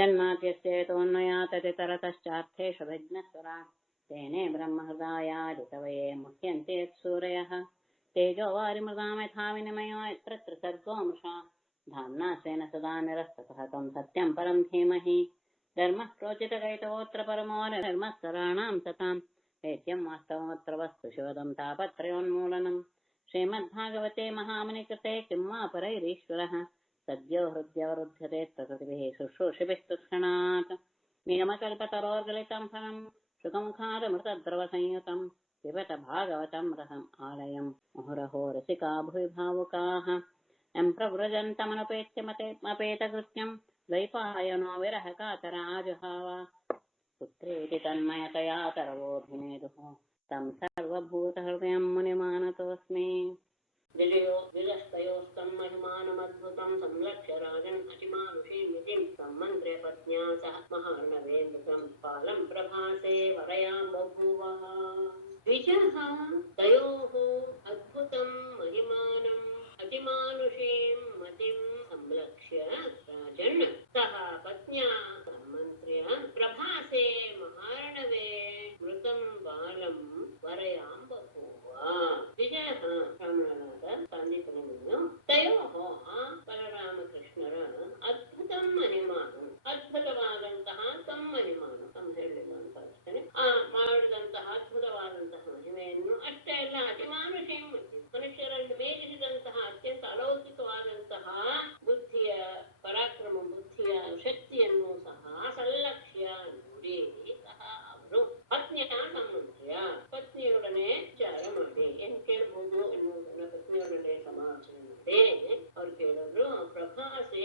जन्माद्यस्येतोऽन्वयाततितरतश्चार्थेषु विघ्नस्वराट् तेने ब्रह्महृदायादिकवये मुह्यन्ते सूरयः तेजो वारिमृदां यथा विनिमयो यत्र त्रिसर्गो मृषा धाम्ना स्वेन सदा निरस्तकहतं सत्यं परं धीमहि धर्मः प्रोचितकैतवोऽत्र परमो निर्मत्सराणां सतां वेद्यं वास्तवमत्र वस्तु शिवदं तापत्रयोन्मूलनं श्रीमद्भागवते महामुनिकृते किं वा परैरीश्वरः सद्यो हृद्यवरुध्यते प्रकृतिभिः शुश्रूषिभिः तत्क्षणात् निगमकल्पतरोर्गलितं फलं सुखमुखादमृतद्रवसंयुतं पिबत भागवतं रसम् आलयम् मुहुरहो रसिका भुवि भावुकाः यं प्रव्रजन्तमनुपेत्य मपेतकृत्यं द्वैपायनो विरहकातराजुहाव पुत्रेति तन्मयतया तरवोऽभिनेदुः तं सर्वभूतहृदयं मुनिमानतोऽस्मि दिजस्तयोस्तं महिमानमद्भुतं संलक्ष्य राजन् अतिमानुषीमितिं सम्मन्त्र्य पत्न्या सह महार्णवेन्द्रं पालं प्रभासे वरयां बभूवः द्विजः तयोः अद्भुतं महिमानम् अतिमानुषीं मतिं संलक्ष्य राजन् सह पत्न्या सम्मन्त्र्य प्रभासे महार्णवे मृतं बालं वरयां बभूव द्विजः ಬ್ರಾಹ್ಮಣನಾದ ತಂದಿತನನ್ನು ತಯೋಹ ಬಲರಾಮಕೃಷ್ಣರ ಅದ್ಭುತಂ ಮಹಿಮಾನು ಅದ್ಭುತವಾದಂತಹ ಮಹಿಮಾನು ಹೇಳಿಲ್ಲ ಅಂತ ಅಷ್ಟೇ ಮಾಡಿದಂತಹ ಅದ್ಭುತವಾದಂತಹ ಮಹಿಮೆಯನ್ನು ಅಷ್ಟೇ ಅಲ್ಲ ಅತಿಮಾನುಷೀಂ ಮನುಷ್ಯರನ್ನು ಮೇಲಿಸಿದಂತಹ ಅತ್ಯಂತ ಅಲೌಕಿಕವಾದಂತಹ ಬುದ್ಧಿಯ ಪರಾಕ್ರಮ ಬುದ್ಧಿಯ ಶಕ್ತಿಯನ್ನು ಸಹ ಸಲ್ಲಕ್ಷ್ಯ ನೋಡಿ ಸಹ ಅವರು ಪತ್ನಿಯ ಸಂಬಂಧಿಯ ಪತ್ನಿಯೊಡನೆ ವಿಚಾರ ಮಾಡಿ ಏನ್ ಕೇಳಬಹುದು ಎನ್ನುವುದನ್ನ ಪತ್ನಿಯೊಡನೆ ಸಮಾಲೋಚನೆ ಮಾಡಿ ಅವ್ರು ಕೇಳಿದ್ರು ಪ್ರಭಾಸೆ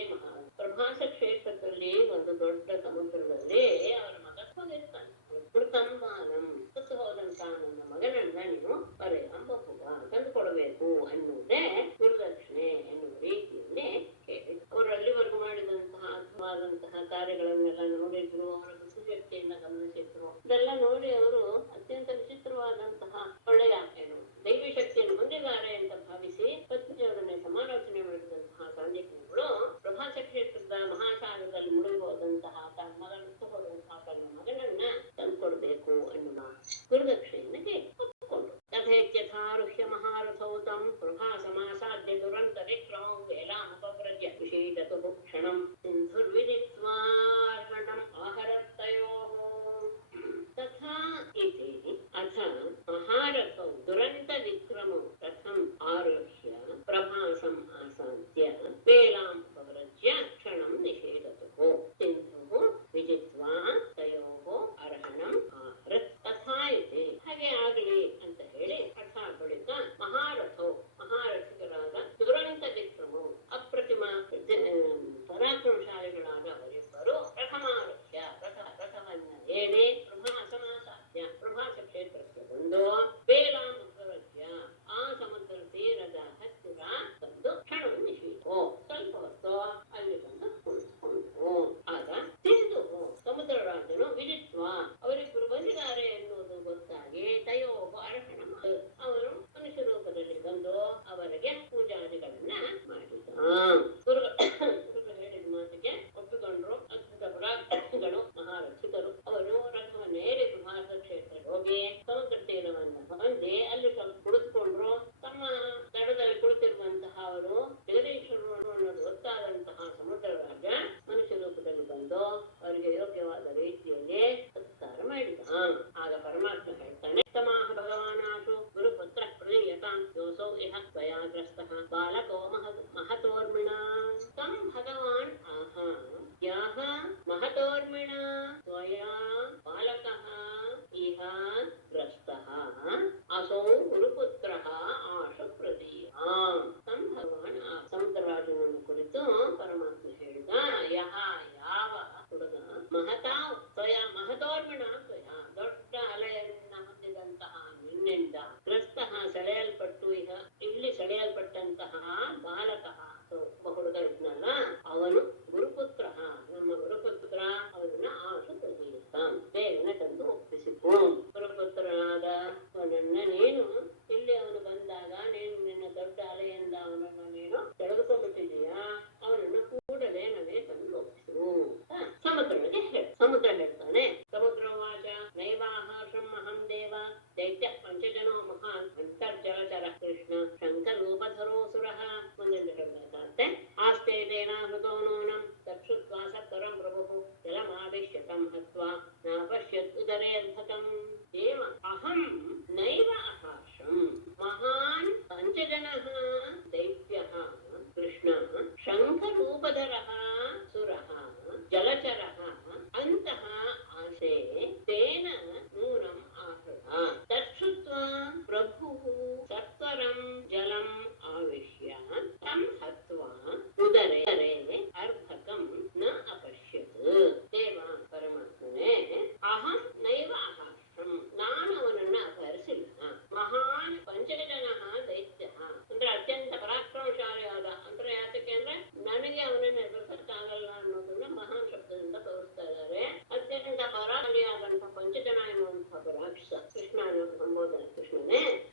ಪ್ರಭಾಸ ಕ್ಷೇತ್ರದಲ್ಲಿ ಒಂದು ದೊಡ್ಡ ಸಮುದ್ರದಲ್ಲಿ ಅವರ ಮಗ ಹೋಗಿರ್ತಾನೆ ಮೃತಂಬಾಲಂ ಸುತ್ತು ಹೋದಂತ ನನ್ನ ಮಗನನ್ನ ನೀನು ಬರೆಯಂಬುವ ತಂದುಕೊಡಬೇಕು ಎನ್ನುವುದೇ ಗುರುದಕ್ಷಿಣೆ ಎನ್ನುವ ರೀತಿಯಲ್ಲಿ ಕೇಳಿ ಅವರು ಅಲ್ಲಿವರೆಗೂ ಮಾಡಿದಂತಹ ಅದ್ಭುತವಾದಂತಹ ಕಾರ್ಯಗಳನ್ನೆಲ್ಲ ನೋಡಿದ್ರು ಅವರ ಶಕ್ತಿಯನ್ನ ಗಮನಿಸಿದ್ರು ಇದೆಲ್ಲ ನೋಡಿ ಅವರು ಅತ್ಯಂತ ವಿಚಿತ್ರವಾದಂತಹ ಒಳ್ಳೆಯ ಏನು ದೈವಿ ಶಕ್ತಿಯನ್ನು ಹೊಂದಿದ್ದಾರೆ ಅಂತ ಭಾವಿಸಿ ಪತ್ನಿಯವರನ್ನೇ ಸಮಾಲೋಚನೆ ಮಾಡಿದಂತಹ ಸಾಂದಿಜ್ಞಗಳು ಪ್ರಭಾಸ ಕ್ಷೇತ್ರದ ಮಹಾಸಾಗರದಲ್ಲಿ ಮುಳುಗಿ ಹೋದಂತಹ ತನ್ನ ಮಗನಿತ್ತು ಹೋದಂತಹ ತನ್ನ ಮಗನನ್ನ ತಂದುಕೊಡ್ಬೇಕು ಎನ್ನುವ ಗುರುದಕ್ಷಿಣೆಗೆ ಒಪ್ಪಿಕೊಂಡ್ರು ತಥೇತ್ಯಥಾರುಹ್ಯ ಮಹಾರಥೌತಂ ಪ್ರಭಾಸಮಾಸಾದ್ಯ ದುರಂತ ವಿಕ್ರಮಂ ವೇಲಾಮುಪವ್ರಜ್ಯ ವಿಷೀದತು ಕ್ಷಣಂ ಸಿಂಧುರ್ವಿದಿತ್ವಾರ್ಹಣಂ ಆಹರತ್ತಯೋಃ ತಥಾ ಇತಿ ಅಥ ಮಹಾರಥೌ ದುರಂತ ವಿಕ್ರಮೌ ರಥಂ ಆರುಹ್ಯ ಪ್ರಭಾಸಂ ಆಸಾದ್ಯ ವೇಲಾಂ ಉಪವ್ರಜ್ಯ ಕ್ಷಣಂ ನಿಷೇಧತುಃ ಸಿಂಧುಃ ವಿಜಿತ್ವಾ ತಯೋಃ ಅರ್ಹಣಂ ಆಹರತ್ ತಥಾ ಇತಿ ಹಾಗೆ ಆಗಲಿ ಅಂತ ಹೇಳಿ ಅಥ ಬಳಿಕ ಮಹಾರಥಿಕರಾದ ದುರಂತ ವಿಕ್ರಮವು ಅಪ್ರತಿಮ ಪರಾಕ್ರಮಶಾಲಿಗಳಾದ ಅವರಿಬ್ಬರು ರಥಮಾರುಹ್ಯ ರಥವನ್ನ ಏನೇ ಪ್ರಭಾಸ ಕ್ಷೇತ್ರಕ್ಕೆ ಬಂದು ವೇಲಾಂ ಉಪವ್ರಜ್ಯ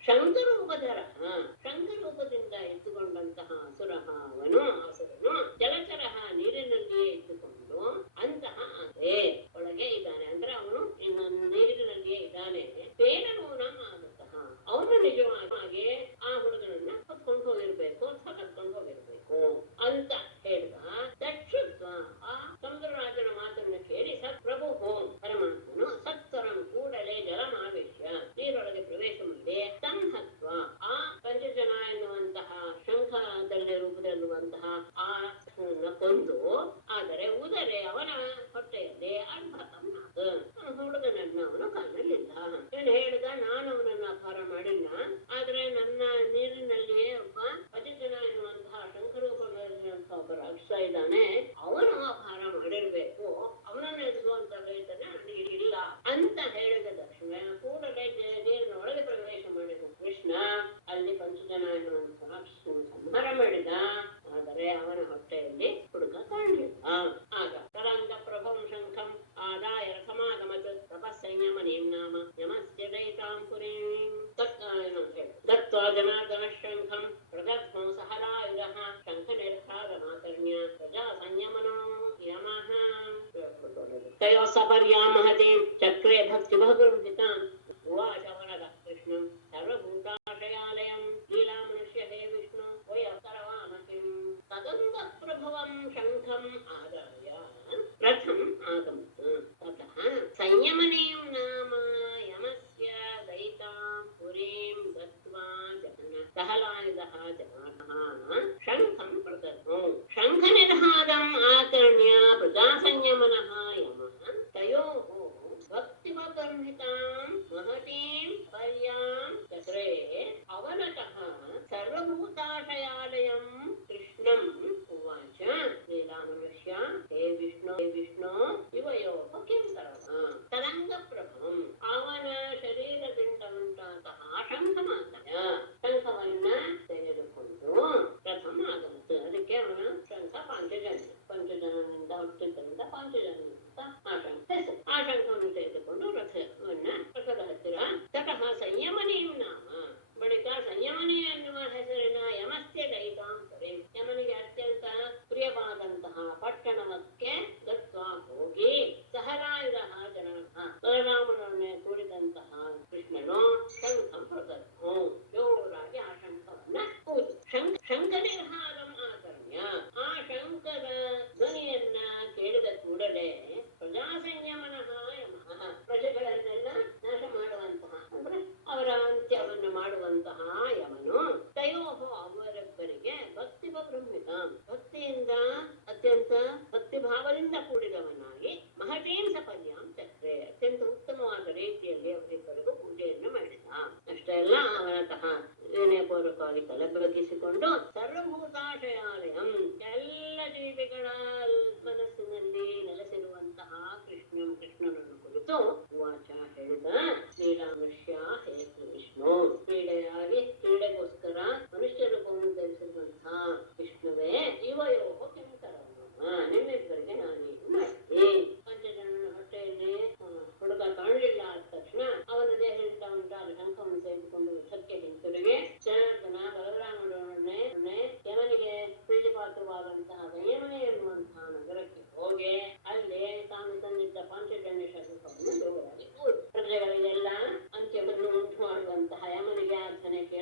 ಶಂಕರೂಪಧರ, ಶಂಕರೂಪದಿಂದ ಎತ್ತುಕೊಂಡಂತಹ ಅಸುರನು ಜಲಚರ ನೀರಿನಲ್ಲಿಯೇ ಇದ್ದುಕೊಂಡು ಅಂತಹ ಒಳಗೆ ಇದ್ದಾನೆ, ಅಂದ್ರೆ ಅವನು ನೀರಿನಲ್ಲಿಯೇ ಇದ್ದಾನೆ. ಪೇನೂನ ಆದಂತಹ ಅವನು ನಿಜವಾಗಿ ಆ ಹುಡುಗನನ್ನ ಹೊತ್ಕೊಂಡು ಹೋಗಿರ್ಬೇಕು ಅಥವಾ ಕರ್ಕೊಂಡು ಹೋಗಿರ್ಬೇಕು ಅಂತ ಹೇಳಿದ. ದಕ್ಷತ್ವ ಆ ಸಮುದ್ರರಾಜನ ಮಾತನ್ನು ಕೇಳಿ ಪ್ರಭು ಪರಮಾತ್ಮನು ಸತ್ವರಂ ಕೂಡಲೇ ಜಲಮಾವೇಶ್ಯ ನೀರೊಳಗೆ ಪ್ರವೇಶ ಮಾಡಿ ಸಂಹತ್ವ ಆ ಪಂಚಜನ ಎನ್ನುವಂತಹ ಶಂಖದಲ್ಲಿ ರೂಪದಲ್ಲಿರುವಂತಹ ಆ ಕೊಂದು, ಆದರೆ ಉದರೆ ಅವನ ಹೊಟ್ಟೆಯಲ್ಲಿ ಹುಡುಗನನ್ನ ಅವನು ಕಾಣಲಿಲ್ಲ. ಏನು ಹೇಳಿದ, ನಾನು ಅವನನ್ನ ಅಪಹಾರ ಮಾಡಿಲ್ಲ, ಆದ್ರೆ ನನ್ನ ನೀರಿನಲ್ಲಿಯೇ ಒಬ್ಬ ಪಂಚಜನ ಎನ್ನುವಂತಹ ಶಂಖರೂಪದಲ್ಲಿರುವಂತಹ ಒಬ್ಬ ರಾಕ್ಷಸ ಇದ್ದಾನೆ, ಅವನು ಅಪಹಾರ ಮಾಡಿರ್ಬೇಕು, ಅವನನ್ನು ಎದುರುವಂತ ರೈತನ ಇಲ್ಲ ಅಂತ ಹೇಳಿದ ತಕ್ಷಣ ಕೂಡಲೇ ನೀರಿನ ಒಳಗೆ ಪ್ರವೇಶ ಮಾಡಿದ ಕೃಷ್ಣ ಅಲ್ಲಿ ಪಂಚಜನ ಎನ್ನುವಂತಹ ರಾಕ್ಷಸನ ಸಂಹಾರ ಮಾಡಿದ, ಆದರೆ ಅವನ ಹೊಟ್ಟೆಯಲ್ಲಿ ಹುಡುಗ ಕಾಣಲಿಲ್ಲ. ಆಗ ತರಂಗ ಪ್ರಭಂ ಶಂಖಂ ಆದಾಯ ಸಮಾಗಮತ್ ತಪಸ್ಸಂಯಮನೀಂ ನಾಮ ಯಮಸ್ಯ ದೈತಾಂ ಪುರೀಂ ದತ್ವಾ ಜನಾರ್ದನ ಶಂಖಂ ಪ್ರದತ್ಮೋ ಸಹಲಾಯುಧಃ ಶಂಖ ನಿರ್ಧಾರಮಾಕರ್ಣ್ಯ ಪ್ರಜಾ ಸಂಯಮನೋ ಯಮಃ ತಯೋ ಸಪರ್ಯಾಮಹತೀಂ ಚಕ್ರೇ ಭಕ್ತಿ ಬಹುಗುರುದಿತಾಂ ಉವಾಚ ವರದಃ ಕೃಷ್ಣಂ ಸರ್ವಭೂತಾಶಯಾಲಯಂ ಲೀಲಾಮನುಷ್ಯ ಹೇ ವಿಷ್ಣು ವಯಃಕರವಾಮಕಿಂ ತದಂಗ ಪ್ರಭವಂ ಶಂಖಂ ಆದಾಯ ರಥಂ ಆಗಮತ್ ತತಃ ಸಂಯಮನೀಂ ನಾಮ ಯಮಸ್ಯ ದೈತಾಂ ಪುರೀಂ ಗತ್ವಾ ಸಹಲಾಯುಧಃ ಜನಾರ್ದನಃ ಶಂಖಂ ಪ್ರದತ್ಮೋ ಶಂಖ ನಿರ್ಹಾದಂ ಆಕರ್ಣ್ಯ ಪ್ರಜಾ ಸಂಯಮನಃ ಯಮಃ ತಯೋಃ ಭಕ್ತಿವಗರ್ಹಿತಾಂ ಮಹತೀಂ ಪರ್ಯಾಂ ಚಕ್ರೇ ಅವನತಃ ಸರ್ವಭೂತಾಶಯಾಲಯಂ ಕೃಷ್ಣಂ ಉವಾಚ ಲೀಲಾಮನುಷ್ಯ ಹೇ ವಿಷ್ಣು ಇವಯೋಃ ಕಿಂ ಕರವ ತರಂಗ ಪ್ರಭಂ ಅವನ ಶರೀರದಿಂದ ಉಂಟಾದಂತಹ ಶಂಖಮಾತಯ ಶಂಖವನ್ನ ತೆಗೆದುಕೊಂಡು ರಥಂ ಆಗಮತ್. ಅದಕ್ಕೆ ಅವನ ಶಂಖ ಪಂಚಜನನಿಂದ ಹುಟ್ಟಿದ್ದರಿಂದ ಪಂಚಜನ ಆ ಶಂಖವನ್ನು ತೆಗೆದುಕೊಂಡು ರಥದ ಹತ್ತಿರ ತಟಃ ಸಂಯಮನೀಂ ನಾಮ ಬಳಿಕ ಸಂಯಮನಿ ಎನ್ನುವ ಹೆಸರಿನ ಯಮಸ್ಯ ದೈತಾಂ ಪುರೀಂ ಯಮನಿಗೆ ಅತ್ಯಂತ ಪ್ರಿಯವಾದಂತಹ ಪಟ್ಟಣಕ್ಕೆ ಗತ್ವಾ ಹೋಗಿ ಸಹಲಾಯುಧಃ ಜನಾರ್ದನಃ ಬಲರಾಮನೊಡನೆ ಕೂಡಿದಂತಹ ಕೃಷ್ಣನು ಶಂಖಂ ಪ್ರದತ್ಮೋ ಜೋರಾಗಿ ಆ ಶಂಖವನ್ನ ಕೂತು ಶಂಖ ನಿರ್ಹಾರಂ ಆಕರ್ಣ್ಯ ಆ ಶಂಖದ ಧ್ವನಿಯನ್ನ ಕೇಳಿದ ಕೂಡಲೇ ಪ್ರಜಾ ಸಂಯಮನಃ ಯಮಃ ಪ್ರಜೆಗಳನ್ನೆಲ್ಲ ನಾಶ ಮಾಡುವಂತಹ ಅಂದ್ರೆ ಅವರ ಅಂತ್ಯವನ್ನು ಮಾಡುವಂತಹ ಯಮನು ತಯೋಃ ಅವರೊಬ್ಬರಿಗೆ ಭಕ್ತಿ ಬ್ರಹ್ಮಿತ ಭಕ್ತಿಯಿಂದ ಅತ್ಯಂತ ಭಕ್ತಿ ಭಾವದಿಂದ ಕೂಡಿದವನಾಗಿ ಮಹತೀಂ ಸಪರ್ಯಾಂ ಚಕ್ರೆ ಅತ್ಯಂತ ಉತ್ತಮವಾದ ರೀತಿಯಲ್ಲಿ ಅವರಿಬ್ಬರಿಗೂ ಪೂಜೆಯನ್ನು ಮಾಡಿದ. ಅಷ್ಟೇ ಅಲ್ಲ, ಅವನತಃ ವಿನಯಪೂರ್ವಕವಾಗಿ ತಲೆ ಬಗ್ಗಿಸಿಕೊಂಡು ಸರ್ವಭೂತಾಶಯಾಲಯಂ ಎಲ್ಲ ಜೀವಿಗಳ ಮನಸ್ಸಿನಲ್ಲಿ ನೆಲೆಸಿರುವಂತಹ ಕೃಷ್ಣನನ್ನು ಕುರಿತು ವಾಚ ಹೇಳಿದ. ಲೀಲಾಮನುಷ್ಯ ಹೇ ವಿಷ್ಣು ಕ್ರೀಡೆಗೋಸ್ಕರ ಮನುಷ್ಯ ರೂಪವನ್ನು ಧರಿಸಿರುವಂತಹ ವಿಷ್ಣುವೇ ಇವಯೋಃ ಕಿಂ ಕರವ ನಿಮ್ಮಿಬ್ಬರಿಗೆ ನಾನೇನು ಮಾಡಿದೆ. ಪಂಚಜನನ ಹೊಟ್ಟೆಯಲ್ಲಿ ಹುಡುಗ ಕಾಣಲಿಲ್ಲ ಆದ ತಕ್ಷಣ ಅವನ ದೇಹದಿಂದ ಉಂಟಾದ ಶಂಖವನ್ನು ತೆಗೆದುಕೊಂಡು ರಥಕ್ಕೆ ಹಿಂತಿರುಗಿ ಜನಾರ್ದನ ಬಲರಾಮನೊಡನೆ ಯಮನಿಗೆ ಪ್ರೀತಿಪಾತ್ರವಾದಂತಹ ಸಂಯಮನಿ ಎನ್ನುವಂತಹ ನಗರಕ್ಕೆ ಹೋಗಿ ಅಲ್ಲಿ ತಾನು ತಂದಿದ್ದ ಪಂಚಜನ್ಯ ಶಂಖವನ್ನು ಜೋರಾಗಿ ಪ್ರಜೆಗಳಿಗೆಲ್ಲ ಅಂತ್ಯವನ್ನು ಉಂಟು ಮಾಡುವಂತಹ ಯಮನಿಗೆ ಅರ್ಥನೆ ಕೇಳ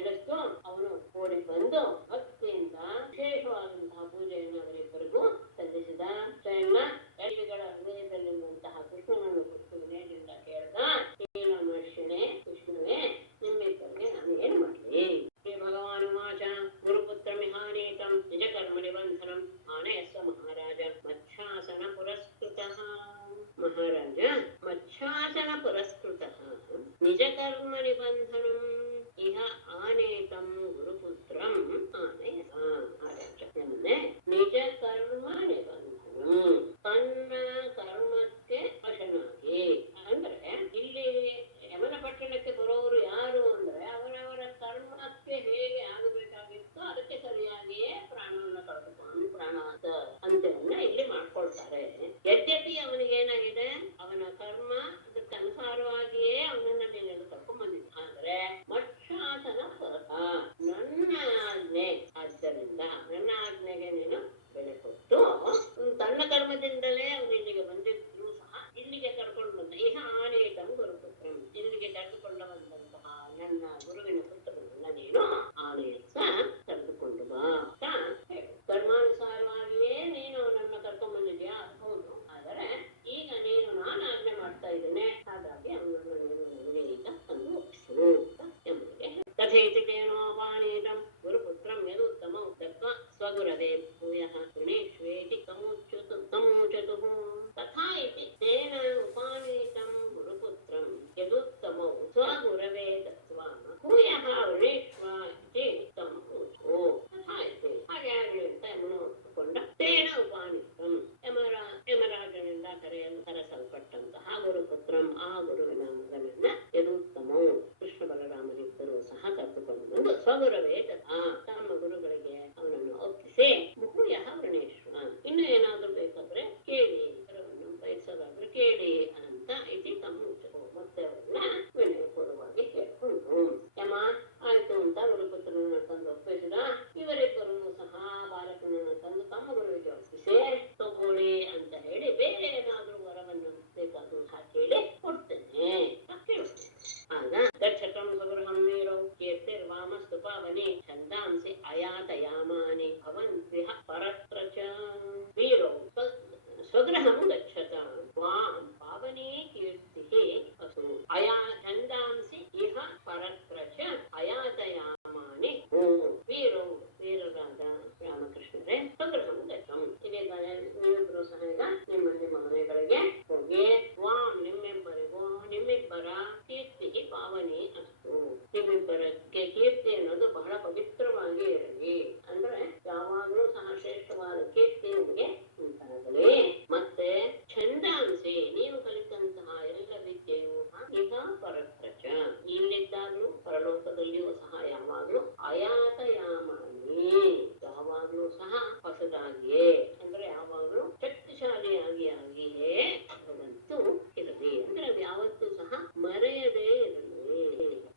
ಆನೆಯತ್ತ ಕರೆದುಕೊಂಡು ಬಾ ಅಂತ ಹೇಳು. ಕರ್ಮಾನುಸಾರವಾಗಿಯೇ ನೀನು ಅವನನ್ನ ಕರ್ಕೊಂಡ್ ಬಂದಿದ್ಯಾ, ಹೌದು. ಆದರೆ ಈಗ ನೀನು ನಾನು ಆಜ್ಞೆ ಮಾಡ್ತಾ ಇದ್ದೇನೆ, ಹಾಗಾಗಿ ಅವನನ್ನು ನೀನು ನನಗೆ ಈಗ ತಂದು ಒಪ್ಪಿಸು ಎಂಬುದೇ. ತಥೈತಿಕೇನೋಪಾನೀತಂ ಗುರುಪುತ್ರಂ ಯದುತ್ತಮಂ ದತ್ವಾ ಸ್ವಗುರವೇ ಭೂಯಃ ಋಣೇಶ್ವೇತಿ ಕಮೂಚತುಃ. ತಥಾ ಇತಿ ತೇನ ಉಪಾನೀತಂ ಗುರುಪುತ್ರಂ ಯದುತ್ತಮೌ ಸ್ವಗುರವೇ ದತ್ವಾ ಭೂಯಃ ಋಣೇಶ್ವ ಇತಿ ಕಮೂಚೋ. ತಥಾ ಇತಿ ಹಾಗೆ ಆಗಲಿ ಅಂತ ಯಮನು ಒಪ್ಪಿಕೊಂಡ. ತೇನ ಉಪಾನೀತಂ ಯಮರಾಜನಿಂದ ಕರೆಸಲ್ಪಟ್ಟಂತಹ ಗುರುಪುತ್ರಂ ಆ ಗುರುವಿನ ಮಗನನ್ನ ಯದುತ್ತಮೌ ಕೃಷ್ಣ ಬಲರಾಮರಿಬ್ಬರು ಸಹ ಕರೆದುಕೊಂಡು ಬಂದು ಸ್ವಗುರವೇ ತಮ್ಮ ಗುರುಗಳಿಗೆ ಅವನನ್ನು ಒಪ್ಪಿಸಿ ಭೂಯಃ ಋಣೇಶ್ವ ಇನ್ನು ಏನಾದ್ರೂ ಬೇಕಾದ್ರೆ ಕೇಳಿ, ವರವನ್ನು ಬಯಸೋದಾದ್ರೆ ಕೇಳಿ ಅಂತ ಇತಿ ಕಮ್ಮುಚ್ಚು ಮತ್ತೆ ಅವರನ್ನ ವಿನಯಪೂರ್ವವಾಗಿ ಕೇಳ್ಕೊಂಡು ಯಮ ಆಯ್ತು ಅಂತ ಗುರುಪುತ್ರನನ್ನ ತಂದು ಒಪ್ಪಿಸಿದ. ಇವರಿಬ್ಬರೂ ಸಹ ಬಾಲಕನನ್ನು ತಂದು ತಮ್ಮ ಗುರುವಿಗೆ ಒಪ್ಪಿಸಿ ತಗೊಳ್ಳಿ ಅಂತ ಹೇಳಿ ಬೇರೆ ಏನಾದ್ರೂ ವರವನ್ನು ಬೇಕಾದ್ರೂ ಕೇಳಿ ಕೊಡ್ತೇನೆ ಕೇಳ್ತೇನೆ. ಆಗ ಗಚ್ಚತಂ ಸ್ವಗೃಹಂ ವೀರೌ ಕೀರ್ತಿರ್ವಾಮಸ್ತು ಪಾವನಿ ಛಂದಾಂಸಿ ಅಯಾತಯಾಮಾನಿ ಭವಂತ್ವಿಹ ಪರತ್ರ ಚ. ವೀರೌ ಸ್ವಗೃಹಂ ಗಚ್ಚತ ವಾಂ ಪಾವನಿ ಕೀರ್ತಿ ಅಸು ಅಯಾ ಛಂದಾಂಸಿ ಇಹ ಪರತ್ರ ಚ ಅಯಾತಯಾಮಾನಿ. ವೀರೌ ವೀರರಾದ ರಾಮಕೃಷ್ಣರೇ ಸ್ವಗೃಹಂ ಗಚ್ಚಂ ಇದೀಗ ನೀವಿಬ್ರು ಸಹ ಈಗ ನಿಮ್ಮ ಮನೆಗಳಿಗೆ ಹೋಗಿ ವಾಂ ನಿಮ್ಮಿಬ್ಬರ ಕೀರ್ತಿ ಪಾವನಿ ಅಸ್ತು. ನಿಮ್ಮಿಬ್ಬರಕ್ಕೆ ಕೀರ್ತಿ ಅನ್ನೋದು ಬಹಳ ಪವಿತ್ರವಾಗಿ ಇರಲಿ, ಅಂದ್ರೆ ಯಾವಾಗಲೂ ಸಹ ಶ್ರೇಷ್ಠವಾದ ಕೀರ್ತಿ ನಿಮಗೆ ಉಂಟಾಗಲಿ. ಮತ್ತೆ ಛಂದಾಂಸಿ ನೀವು ಕಲಿತಂತಹ ಎಲ್ಲ ವಿದ್ಯೆಯು ಈಗ ಪರತ್ರಚ ಇಲ್ಲಿದ್ದಾಗ್ಲೂ ಪರಲೋಕದಲ್ಲಿಯೂ ಸಹ ಯಾವಾಗ್ಲೂ ಅಯಾತಯಾಮಾನಿ ಯಾವಾಗ್ಲೂ ಸಹ ಹೊಸದಾಗಿಯೇ ಅಂದ್ರೆ ಯಾವಾಗ್ಲೂ ಶಕ್ತಿಶಾಲಿಯಾಗಿಯೇ ಭಗವಂತು ಇರಲಿ. ಅಂದ್ರೆ ಅದು ಯಾವತ್ತೂ ಸಹ ಮರೆಯದೇ ಇರಲಿ.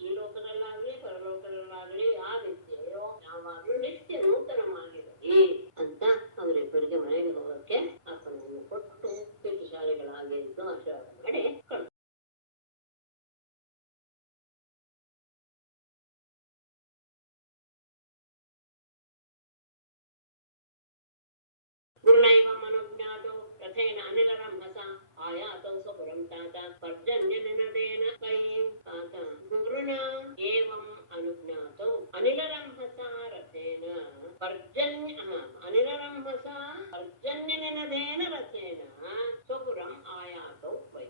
ಈ ಲೋಕದಲ್ಲಾಗ್ಲಿ ಪರಲೋಕದಲ್ಲಾಗ್ಲಿ ಆ ವಿದ್ಯೆಯೋ ಯಾವಾಗ್ಲೂ ನಿತ್ಯ ನೂತನವಾಗಿರಲಿ ಅಂತ ಅವರಿಬ್ಬರಿಗೆ ಮನೆಗೆ ಹೋಗಕ್ಕೆ ಅಪ್ಪನನ್ನು ಕೊಟ್ಟು ಕೀರ್ತಿಶಾಲಿಗಳಾಗಿ ಎಂದು ಆಶೀರ್ವಾದ ಮಾಡಿ ಕಳಿಸ್ತಾರೆ. ಗುರುನೈವಂ ಅನುಜ್ಞಾತೋ ರಥೇನ ಅನಿಲರಂಭಸ ಆಯಾತೌ ಸ್ವಪುರಂ ತಾತ ಪರ್ಜನ್ಯನಿನದೇನ ಕೈಂ ತಾತ ಗುರುನ ಏವಂ ಅನುಜ್ಞಾತೌ ಅನಿಲರಂಭಸ ರಥೇನ ಅನಿಲರಂಭಸ ಪರ್ಜನ್ಯನಿನದೇನ ರಥೇನ ಸ್ವಪುರಂ ಆಯಾತೌ ವೈ.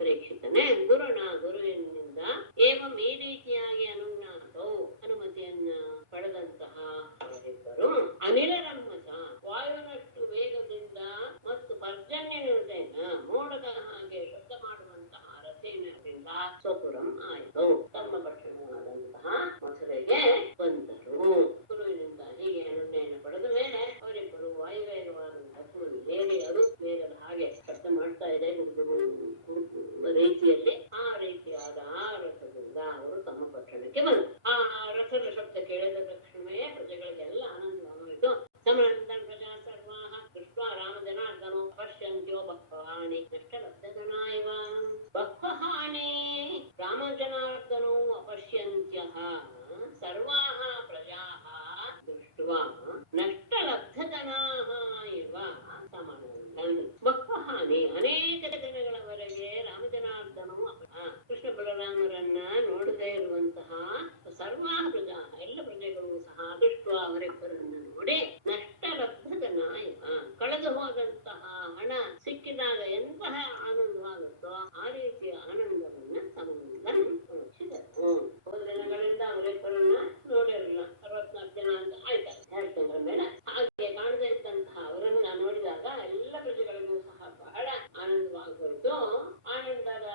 ಪರೀಕ್ಷಿತನೇ ಗುರುವಿನಿಂದ ಏವಂ ಈ ರೀತಿಯಾಗಿ ಅನುಜ್ಞಾತೌ ಅನುಮತಿಯನ್ನ ಪಡೆದಂತಹ ಅವರಿಬ್ಬರು ಅನಿಲರಂಭಸ ವಾಯುವಿನಷ್ಟು ವೇಗದಿಂದ ಮತ್ತು ಪರ್ಜನ್ಯನಿರದೇನ ಮೋಡದ ಹಾಗೆ ಶಬ್ದ ಮಾಡುವಂತಹ ರಥೇನದಿಂದ ಸ್ವಪುರಂ ಆಯಿತು ತಮ್ಮ ಪಟ್ಟಣವಾದಂತಹ ಮಥುರೆಗೆ ಬಂದರು. ಗುರುವಿನಿಂದ ಹೀಗೆ ಅನುಜ್ಞೆಯನ್ನು ಪಡೆದ ಮೇಲೆ ಅವರಿಬ್ಬರು ವಾಯುವೇಗವಾದಂತಹ ಏರಿ ಅದು ವೇಗದ ಹಾಗೆ ಶಬ್ದ ಮಾಡ್ತಾ ಇದೆ ರೀತಿಯಲ್ಲಿ ಆ ರೀತಿಯಾದ ಆ ರಥದಿಂದ ಅವರು ತಮ್ಮ ಪಟ್ಟಣಕ್ಕೆ ಬಂದರು. ಆ ರಥದ ಶಬ್ದ ಕೇಳಿದ ತಕ್ಷಣವೇ ಪ್ರಜೆಗಳಿಗೆಲ್ಲ ಆನಂದವಾಗೋಯಿತು. ಸಮನಂದನ್ ಪ್ರಜಾ ಸರ್ವಾಹ ದೃಷ್ಟ್ವಾ ರಾಮಜನಾರ್ದನೋ ಪಶ್ಯಂತ್ಯೋ ಬಹ್ವಹಾನಿ ನಷ್ಟಲಬ್ಧಧನಾಯವ. ಬಹ್ವಹಾನಿ ರಾಮಜನಾರ್ದನೋ ಅಪಶ್ಯಂತ್ಯಃ ಸರ್ವಾಹ ಪ್ರಜಾಃ ದೃಷ್ಟ್ವಾ ನಷ್ಟಲಬ್ಧಧನಾಃ ಇವ ಸಮನಂದನ್. ಬಹ್ವಹಾನಿ ಅನೇಕ ದಿನಗಳವರೆಗೆ ರಾಮಜನಾರ್ದನೋ ಕೃಷ್ಣ ಬಲರಾಮರನ್ನ ನೋಡದೇ ಇರುವಂತಹ ಸರ್ವಾಹ ಪ್ರಜಾ ಎಲ್ಲ ಪ್ರಜೆಗಳು ಸಹ ದೃಷ್ಟ್ವಾ ಅವರಿಬ್ಬರನ್ನ ನೋಡಿ ನಷ್ಟಲಬ್ಧಧನಾಯವ ಕಳೆದು ಹೋದಂತಹ ಹಣ ಸಿಕ್ಕಿದಾಗ ಎಂತಹ ಆನಂದವಾಗುತ್ತೋ ಆ ರೀತಿಯ ಆನಂದವನ್ನ ಸಮನಂದನ್ ತೋರಿಸಿದರು. ಹೋದ ದಿನಗಳಿಂದ ಅವರಿಬ್ಬರನ್ನ ನೋಡಿರಲಿಲ್ಲ, 64 ಜನ ಅಂತ ಆಯ್ತು ಹೇಳ್ತಂದ್ರ ಮೇಲೆ ಹಾಗೆ ಕಾಣದೇ ಇದ್ದಂತಹ ಅವರನ್ನ ನೋಡಿದಾಗ ಎಲ್ಲ ಪ್ರಜೆಗಳಿಗೂ ಸಹ ಬಹಳ ಆನಂದವಾಗೋಯ್ತು. ಆನಂದದ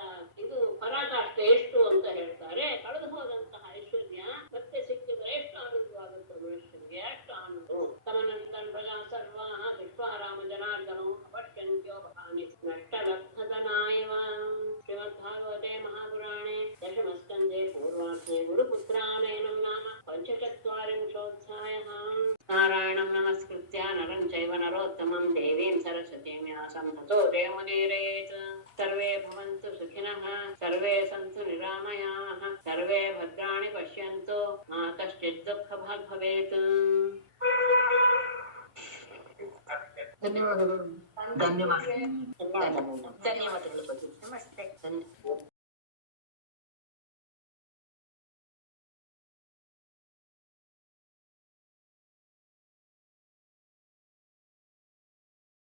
ಇದು ಪರಾಕಾಷ್ಠ ಎಷ್ಟು ಅಂತ ಹೇಳ್ತಾರೆ. ಕಳೆದು ಹೋದಂತಹ ಐಶ್ವರ್ಯ ಮತ್ತೆ ಸಿಕ್ಕಿದ್ರೆ ಎಷ್ಟು ಆನಂದವಾಗುತ್ತೆ ಮನುಷ್ಯನಿಗೆ, ಎಷ್ಟು ಆನಂದ. ಸಮನಂದನ್ ಪ್ರಜಾ ಸರ್ವಾಹ ದೃಷ್ಟ್ವಾ ರಾಮಜನಾರ್ದನೋ ಅಪಶ್ಯಂತ್ಯೋ ಬಹ್ವಹಾನಿ ನಷ್ಟಲಬ್ಧಧನಾಯವ. ಶ್ರೀಮದ್ಭಾಗವತೆ ಮಹಾಪುರಾಣೆ ದಶಮಸ್ಕಂಧೆ ಪೂರ್ವಾರ್ಧೆ ಗುರುಪುತ್ರಾನಯನಂ ನಾಮ ಪಂಚಚತ್ವಾರಿಂಶೋऽಧ್ಯಾಯಃ. ನಾರಾಯಣಂ ನಮಸ್ಕೃತ್ಯ ನರಂ ಚೈವ ನರೋತ್ತಮಂ ದೇವೀಂ ಸರಸ್ವತೀಂ ವ್ಯಾಸಂ ತತೋ ಜಯಮುದೀರಯೇತ್. ಸರ್ವೇ ಭವಂತು ಸುಖಿನಃ, ಸರ್ವೇ ಸಂತು ನಿರಾಮಯಾಃ, ಸರ್ವೇ ಭದ್ರಾಣಿ ಪಶ್ಯಂತು, ಮಾ ಕಶ್ಚಿತ್ ಭವೇತ್. ಧನ್ಯವಾದಗಳು. ಧನ್ಯವಾದಗಳು. ಧನ್ಯವಾದಗಳು. ನಮಸ್ತೆ.